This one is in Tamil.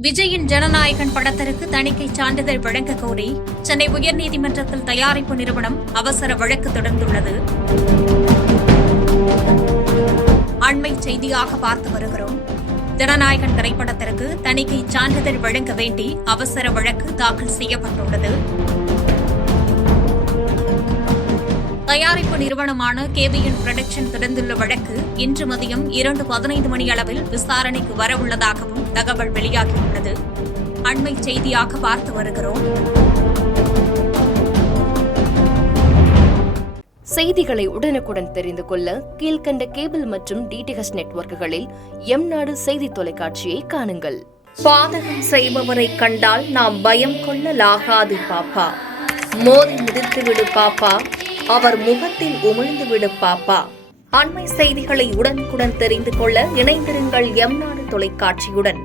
விஜயின் ஜனநாயகன் படத்திற்கு தணிக்கை சான்றிதழ் வழங்க கோரி சென்னை உயர்நீதிமன்றத்தில் தயாரிப்பு நிறுவனம் அவசர வழக்கு தொடர்ந்துள்ளது. அண்மை செய்தியாக பார்த்து வருகிறோம். ஜனநாயகன் திரைப்படத்திற்கு தணிக்கை சான்றிதழ் வழங்க வேண்டி அவசர வழக்கு தாக்கல் செய்யப்பட்டுள்ளது. தயாரிப்பு நிறுவனமான KBN புரொடக்ஷன் தொடர்ந்துள்ள வழக்கு இன்று மதியம் 2:15 மணி அளவில் விசாரணைக்கு வரவுள்ளதாகவும் தகவல் வெளியாகியுள்ளது. அண்மை செய்தியாக பார்த்து வருகிறோம். செய்திகளை உடனுக்குடன் தெரிந்து கொள்ள கீழ்கண்ட கேபிள் மற்றும் DTH நெட்வொர்க்குகளில் எம்நாடு செய்தி தொலைக்காட்சியை காணுங்கள். பாதகம் செய்பவரை கண்டால் நாம் பயம் கொள்ளலாகாது பாப்பா. மோதி மிதித்துவிடு பாப்பா, அவர் முகத்தில் உமிழ்ந்துவிடு பாப்பா. அண்மை செய்திகளை உடனுக்குடன் தெரிந்து கொள்ள இணைந்திருங்கள் எம்நாடு தொலைக்காட்சியுடன்.